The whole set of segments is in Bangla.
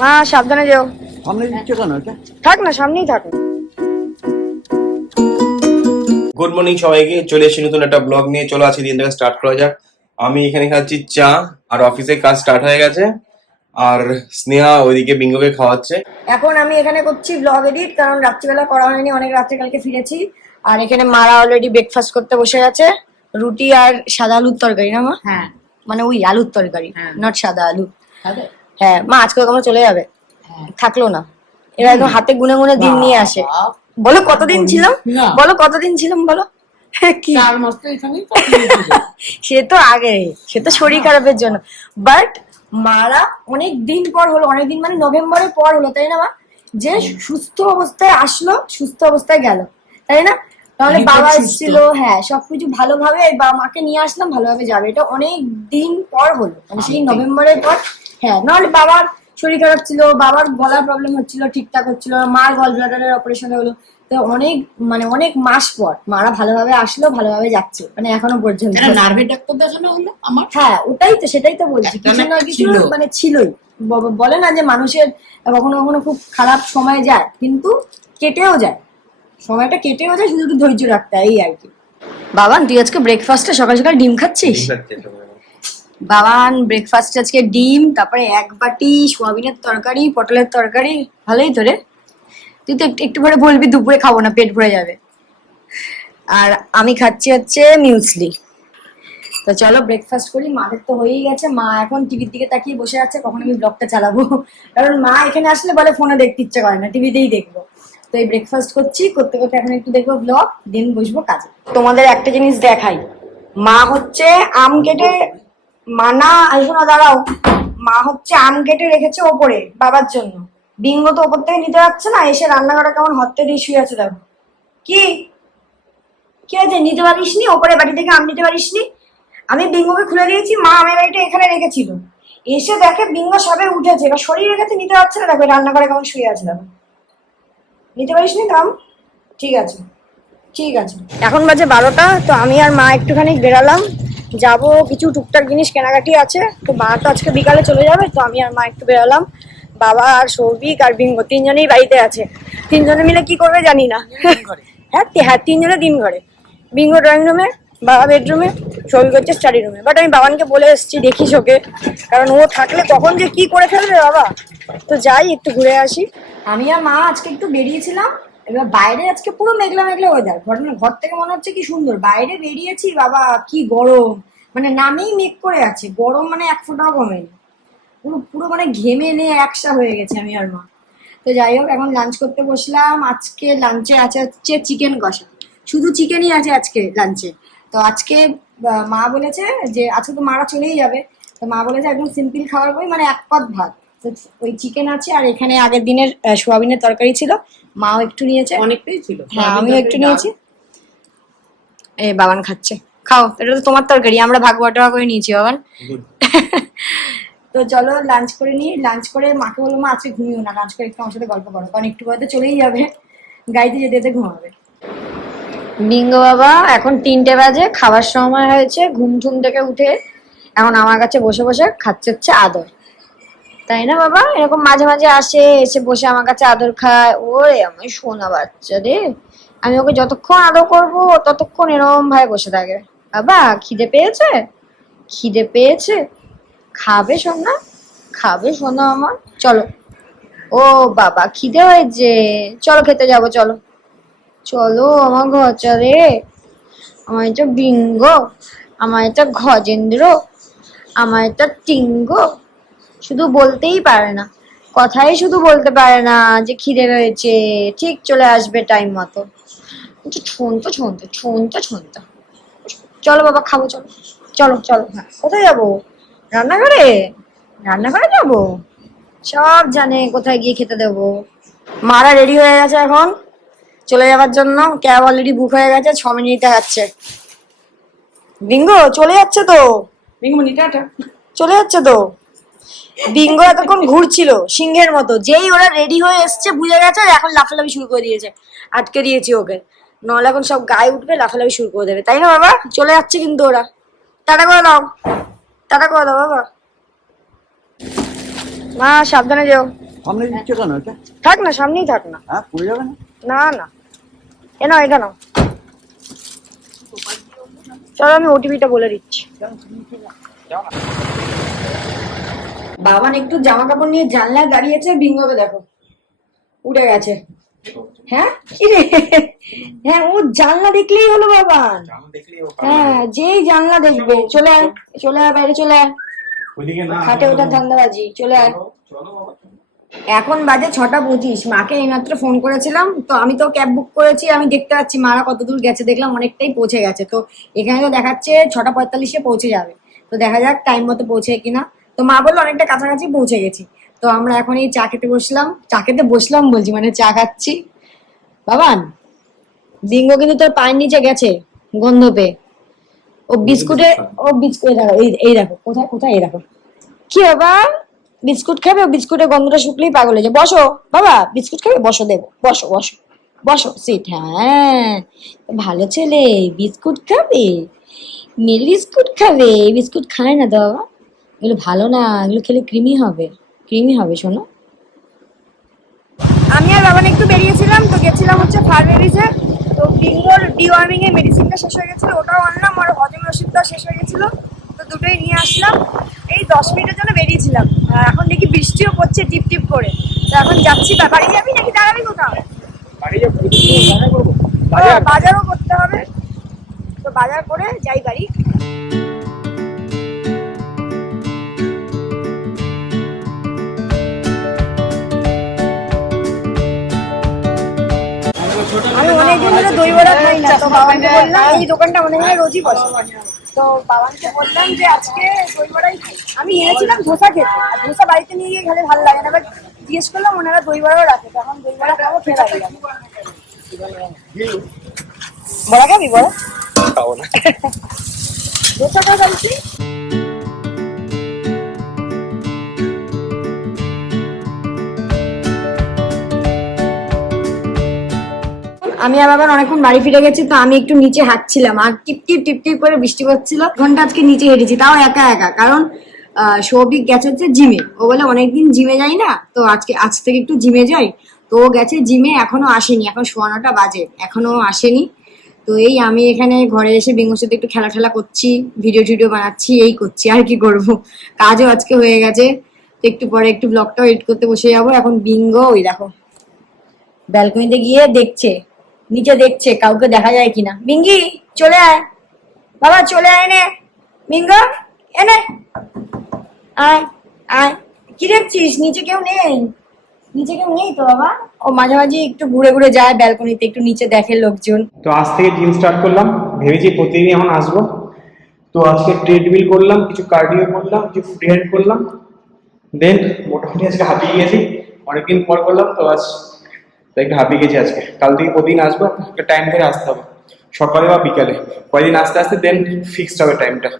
মা সাবধানে যেও। সামনে দিচ্ছে কেন এটা? থাক না, সামনেই থাক। গুড মর্নিং সবাইকে, চলে এসেছি নতুন একটা ব্লগ নিয়ে। চলো আজকে দিন থেকে স্টার্ট করা যাক। আমি এখানে খাচ্ছি চা, আর অফিসে কাজ স্টার্ট হয়ে গেছে, আর স্নেহা ওইদিকে বিঙ্গোকে খাওয়াচ্ছে। এখন আমি এখানে করছি ব্লগ এডিট, কারণ রাত্রিবেলা করা হয়নি, অনেক রাত্রে কালকে ফিরেছি। আর এখানে মারা অলরেডি ব্রেকফাস্ট করতে বসে গেছে, রুটি আর সাদা আলুর তরকারি। না মা? হ্যাঁ মানে ওই আলুর তরকারি, হ্যাঁ। নট সাদা আলু। খাবে? হ্যাঁ মা, আজকে কখনো চলে যাবে, হ্যাঁ। থাকলো না। এরা একদম হাতে গুনে গুনে দিন নিয়ে আসে। বাবা। বলো কতদিন ছিলাম, না। বলো কতদিন ছিলাম, বলো। কি 4 মাস তো এখানেই কাটিয়েছিল। সে তো আগে, সে তো শরীর খারাপের জন্য। বাট মারা অনেক দিন পর হলো, অনেক দিন মানে নভেম্বরের পর হলো, তাই না মা? যে সুস্থ অবস্থায় আসলো, সুস্থ অবস্থায় গেল, তাই না? তাহলে একদম বাবা সুস্থ। এসেছিল, হ্যাঁ সবকিছু ভালোভাবে, বা মাকে নিয়ে আসলাম ভালোভাবে যাবে, এটা অনেক দিন পর হলো, মানে সেই অনেক দিন। নভেম্বরের পর। হ্যাঁ, নাহলে বাবার শরীর খারাপ ছিল, বাবার গলার প্রবলেম হচ্ছিল, ঠিকঠাক হচ্ছিল না, মার গল ব্লাডারের অপারেশন হলো। তো অনেক মানে অনেক মাস পর মারা ভালোভাবে আসলো, ভালোভাবে যাচ্ছে, মানে এখনো পর্যন্ত। একটা নার্ভের ডাক্তার দেখানো হলো আমার। হ্যাঁ ওটাই তো, সেটাই তো বলছি, একটা কিছু না না কিছু ছিল। মানে ছিলই। বলে না যে মানুষের কখনো কখনো খুব খারাপ সময় যায়, কিন্তু কেটেও যায়, সময়টা কেটেও যায়, শুধু একটু ধৈর্য রাখতে হয়, এই আর কি। বাবান, তুই আজকে ব্রেকফাস্টে সকাল সকাল ডিম খাচ্ছিস? বাবান ব্রেকফাস্টে আজকে ডিম, তারপরে এক বাটি সোয়াবিনের তরকারি, পটলের তরকারি। ভালোই তো রে। তুই তো একটু একটু করে বলবি দুপুরে খাবো না, পেট ভরে যাবে। আর আমি খাচ্ছি হচ্ছে মিউসলি। তো চলো ব্রেকফাস্ট করি, মাদের তো হয়েই গেছে। মা এখন টিভির দিকে তাকিয়ে বসে আছে, কখন আমি ব্লগটা চালাবো। কারণ মা এখানে আসলে বলে ফোনে দেখতে ইচ্ছে করে না, টিভিতেই দেখবো। তো এই ব্রেকফাস্ট করছি, করতে করতে এখন একটু দেখবো ব্লগ, দেন বসবো কাজে। তোমাদের একটা জিনিস দেখাই, মা হচ্ছে আম কেটে, মানা আসবো না, দাঁড়াও। মা হচ্ছে আম কেটে রেখেছে ওপরে বাবার জন্য। বিঙ্গো তো ওপর থেকে নিতে যাচ্ছে না, এসে রান্নাঘরে কেমন হত্যে দিয়ে শুয়ে আছে দেখো। কি কি হয়েছে, নিতে পারিসনি ওপরে বাড়ি থেকে আম নিতে পারিসনি? আমি বিঙ্গোকে খুলে দিয়েছি, মা আমের বাড়িটা এখানে রেখেছিল, এসে দেখে বিঙ্গো সবে উঠেছে, এবার শরীর রেখেছে, নিতে পারছে না, দেখো রান্নাঘরে কেমন শুয়ে আছে দেখো। নিতে পারিস নি দাম? ঠিক আছে ঠিক আছে। এখন বাজে 12টা, তো আমি আর মা একটুখানি বেরালাম, যাব কিছু টুকটাক জিনিস কেনাকাটি আছে। তো মা তো আজকে বিকালে চলে যাবে, তো আমি আর মা একটু বেরালাম। বাবা আর সৌভিক আর বিঙ্গো তিনজনেই বাড়িতে আছে। তিনজনে মিলে কি করবে জানি না। হ্যাঁ হ্যাঁ, তিনজনে তিন ঘরে। বিঙ্গো ড্রয়িং রুমে, বাবা বেডরুমে, সৌভিক হচ্ছে স্টাডি রুমে। বাট আমি বাবানকে বলে এসেছি, দেখিস ওকে, কারণ ও থাকলে কখন যে কি করে ফেলবে বাবা। তো যাই একটু ঘুরে আসি। আমি আর মা আজকে একটু বেরিয়েছিলাম, এবার বাইরে আজকে পুরো মেঘলা মেঘলা ওয়েদার। ঘর থেকে মনে হচ্ছে কি সুন্দর, বাইরে বেরিয়েছি বাবা কি গরম, মানে নামেই মেঘ করে আছে, গরম মানে এক ফোঁটাও কমেনি। পুরো পুরো মানে ঘেমে নিয়ে একসা হয়ে গেছে আমি আর মা। তো যাই হোক, এখন লাঞ্চ করতে বসলাম। আজকে লাঞ্চে আছে হচ্ছে চিকেন কষা, শুধু চিকেনই আছে আজকে লাঞ্চে। তো আজকে মা বলেছে যে আজকে তো মারা চলেই যাবে, তো মা বলেছে একদম সিম্পল খাবার বই, মানে এক পদ ভাত। তো ওই চিকেন আছে, আর এখানে আগের দিনের সোয়াবিনের তরকারি ছিল, মাও একটু নিয়েছে। অনেকটাই ছিল। হ্যাঁ আমিও একটু নিয়েছি। এ বাবান খাচ্ছে, খাও, এটা তো তোমার তরকারি, আমরা ভাগ বাটোয়া করে নিয়েছি বাবান। তো চলো লাঞ্চ করে নিই। লাঞ্চ করে মাকে বলবো মা আজকে ঘুমিও না, লাঞ্চ করে একটু আমার সাথে গল্প করো, কারণ একটু পরে চলেই যাবে, গাড়িতে যেতে যেতে ঘুমাবে। বিঙ্গো বাবা এখন 3টে বাজে, খাবার সময় হয়েছে, ঘুম ঠুম থেকে উঠে এখন আমার কাছে বসে বসে খাচ্ছে হচ্ছে আদর, তাই না বাবা? এরকম মাঝে মাঝে আসে, এসে বসে আমার কাছে আদর খায়। ওরে আমি সোনা বাচ্চা রে, আমি ওকে যতক্ষণ আদর করবো ততক্ষণ এরকম ভাবে বসে থাকে। বাবা খিদে পেয়েছে, খিদে পেয়েছে, খাবে সোনা, খাবে সোনা আমার, চলো। ও বাবা খিদে হয়েছে, চলো খেতে যাবো, চলো চলো আমার ঘচা রে, আমার এটা বিঙ্গ, আমার এটা গজেন্দ্র, আমার এটা টিঙ্গ। শুধু বলতেই পারে না, কথাই শুধু বলতে পারে না যে খিদে হয়েছে, ঠিক চলে আসবে টাইম মতো। শুনতো শুনতো শুনতো শুনতো। চলো বাবা খাবো, চলো চলো চলো। হ্যাঁ কোথায় যাবো? রান্নাঘরে, রান্নাঘরে যাবো, সব জানে কোথায় গিয়ে খেতে দেবো। মারা রেডি হয়ে গেছে এখন চলে যাওয়ার জন্য, ক্যাব অলরেডি বুক হয়ে গেছে, 6 মিনিটে যাচ্ছে। বিঙ্গো চলে যাচ্ছে তো, বিঙ্গমণি টাটা। চলে যাচ্ছে তো। বিঙ্গো এতক্ষণ ঘুরছিল সিংহের মতো, যেই ওরা রেডি হয়ে এসছে বুঝে গেছে, এখন লাফালাফি শুরু করে দিয়েছে। আটকে দিয়েছি ওকে, নাহলে এখন সব গায়ে উঠবে, লাফালাফি শুরু করে দেবে, তাই না বাবা? চলে যাচ্ছে কিন্তু ওরা। টাটা করে দাও, টাটা করে দাও বাবা। মা সাবধানে যেও। সামনে দিচ্ছে কেন এটা? থাক না, সামনেই থাক না। হ্যাঁ, পড়ে যাবে না? না না, এ নাও, এটা নাও। চলো আমি ওটিপিটা বলে দিচ্ছি। বাবান একটু জামা কাপড় নিয়ে জানলায় দাঁড়িয়েছে, বিঙ্গোকে দেখো উঠে গেছে। হ্যাঁ কি রে? হ্যাঁ, ও জানলা দেখলেই হলো বাবান। হ্যাঁ, যেই জানলা দেখবে চলে আয়, চলে আয়, বাইরে চলে আয়। খাটে ওঠার ধান্দাবাজি, চলে আয়। এখন বাজে 6:25। মাকে এইমাত্র ফোন করেছিলাম, তো আমি তো ক্যাব বুক করেছি, আমি দেখতে পাচ্ছি মারা কত দূর গেছে, দেখলাম অনেকটাই পৌঁছে গেছে। তো এখানে তো দেখাচ্ছে 6:45-এ পৌঁছে যাবে, তো দেখা যাক টাইম মতো পৌঁছে কিনা। তো মা বললো অনেকটা কাছাকাছি পৌঁছে গেছি। তো আমরা এখন এই চা খেতে বসলাম, বলছি মানে চা খাচ্ছি। বাবান, বিঙ্গো কিন্তু তোর পায়ের নিচে গেছে গন্ধ পেয়ে। ও বিস্কুট দেখো, এই দেখো কোথায় কোথায়, এই দেখো। কি বাবা, বিস্কুট খাবে? বিস্কুটের গন্ধটা শুকলেই পাগল হয়ে যায়। বসো বাবা, বিস্কুট খাবে? বসো, দেবো, বসো বসো বসো, সিট। হ্যাঁ, ভালো ছেলে, বিস্কুট খাবে, মেরি বিস্কুট খাবে। বিস্কুট খায় না তো বাবা, এগুলো ভালো না, এগুলো খেলে কৃমি হবে, শোনো। আমি আর বাবান একটু বেরিয়েছিলাম, তো গেছিলাম হচ্ছে ফার্মেরিজে। তো বিঙ্গোর ডিওয়ার্মিং এর মেডিসিনটা শেষ হয়ে গেছিল, ওটাও আনলাম, আর হজমের ওষুধটাও শেষ হয়ে গেছিল, তো দুটোই নিয়ে আসলাম। এই 10 মিনিটের জন্য বেরিয়েছিলাম, এখন দেখি বৃষ্টিও পড়ছে টিপ টিপ করে। তো এখন যাচ্ছি। বাড়ি যাবি নাকি দাঁড়াবি কোথাও? বাজারও করতে হবে, তো বাজার করে যাই বাড়ি। আমি অনেকদিন ধরে দই বড়া খাই না, তো বাবাকে বললাম, এই দোকানটা মনে হয় রোজই বসে, তো বাবাকে বললাম যে আজকে দই বড়াই খাই। আমি এনেছিলাম ধোসা খেতে, আর ধোসা বাড়িতে নিয়ে গিয়ে খেলে ভালো লাগে না, এবার জিজ্ঞেস করলাম, ওনারা দই বড়াও রাখে, তখন দই বড়া খাবো, খেয়ে লাগে। বড়া খাবি? বড়া খাবো না, ধোসা খাওয়া যাচ্ছি। আমি আবার অনেকক্ষণ বাড়ি ফিরে গেছি, তো আমি একটু নিচে হাঁটছিলাম, আর টিপ টিপ টিপ টিপ করে বৃষ্টি পড়ছিল। ঘন্টা আজকে নিচে হেঁটেছি, তাও একা একা, কারণ সৌভিক গেছে হচ্ছে জিমে। ও বলে অনেকদিন জিমে যাই না, তো আজ থেকে একটু জিমে যাই। তো ও গেছে জিমে, এখনো আসেনি, এখন 9:15 বাজে, এখনো আসেনি। তো এই আমি এখানে ঘরে এসে বিঙ্গোর সাথে একটু খেলা করছি, ভিডিও টিডিও বানাচ্ছি, এই করছি, আর কি করব। কাজও আজকে হয়ে গেছে, তো একটু পরে একটু ব্লগটাও এডিট করতে বসে যাবো। এখন বিঙ্গো ওই দেখো ব্যালকনিতে গিয়ে দেখছে, নিচে দেখছে কাউকে দেখা যায় কিনা। বিঙ্গি চলে আয় বাবা, চলে আয়, নে বিঙ্গো, এনে আয় আয়। কি দেখছিস? নিচে কেউ নেই, নিচে কেউ নেই তো বাবা। ও মাঝে মাঝে একটু ঘুরে ঘুরে যায় ব্যালকনিতে, একটু নিচে দেখে লোকজন। তো আজ থেকে জিম স্টার্ট করলাম, ভেবেছি প্রতিদিন এখন আসবো। তো আজকে ট্রেডমিল করলাম, কিছু কার্ডিও করলাম, কিছু ফ্রি হ্যান্ড করলাম, দেন মোটামুটি আজকে হাঁপিয়ে গেছি, অনেকদিন পর করলাম তো আজ, তো একটু হাঁপিয়ে গেছি আজকে। কাল থেকে প্রতিদিন আসবো, একটা টাইম ধরে আসতে হবে, সকালে বা বিকালে, কয়েকদিন আস্তে আস্তে দেন ফিক্সড হবে টাইমটা।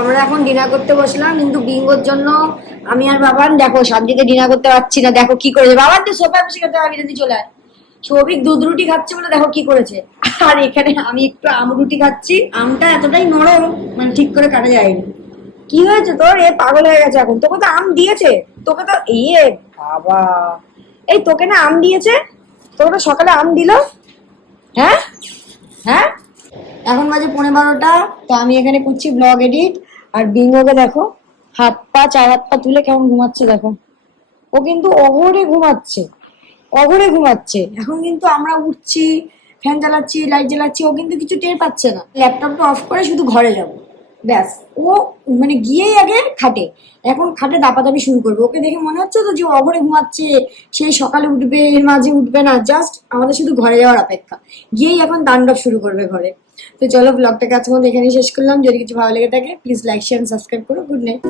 আমরা এখন ডিনার করতে বসলাম, কিন্তু বিঙ্গোর জন্য আমি আর বাবান দেখো শান্তিতে ডিনার করতে পারছি না। দেখো কি করেছে বাবান, তো সোফায় বসে খেতে পারবি যদি চলে আয়। সৌভিক দুধ রুটি খাচ্ছে বলে দেখো কি করেছে, আর এখানে আমি একটু আম রুটি খাচ্ছি। আমটা এতটাই নরম, মানে ঠিক করে কাটা যায়নি। কি হয়েছে তোর? এ পাগল হয়ে গেছে এখন। তোকে তো আম দিয়েছে, তোকে তো বাবা, এই তোকে না আম দিয়েছে, তোকে তো সকালে আম দিল। হ্যাঁ হ্যাঁ, এখন বাজে 12:15, তো আমি এখানে করছি ব্লগ এডিট। আর বিঙ্গোকে দেখো চার হাত পা তুলে কেমন ঘুমাচ্ছে দেখো। ও কিন্তু অঘরে ঘুমাচ্ছে, এখন কিন্তু আমরা উঠছি, ফ্যান চালাচ্ছি, লাইট জ্বালাচ্ছি, ও কিন্তু কিছু টের পাচ্ছে না। ল্যাপটপটা অফ করে শুধু ঘরে যাবো, ব্যাস। ও মানে গিয়েই আগে খাটে, এখন খাটে দাপাদাপি শুরু করবে। ওকে দেখে মনে হচ্ছে তো যে ও অঘরে ঘুমাচ্ছে, সেই সকালে উঠবে, এর মাঝে উঠবে না, জাস্ট আমাদের শুধু ঘরে যাওয়ার অপেক্ষা। গিয়েই এখন তাণ্ডব শুরু করবে ঘরে। তো চলো ব্লগটাকে আজকে এখানেই শেষ করলাম। যদি কিছু ভালো লেগে থাকে প্লিজ লাইক শেয়ার সাবস্ক্রাইব করো। Good night.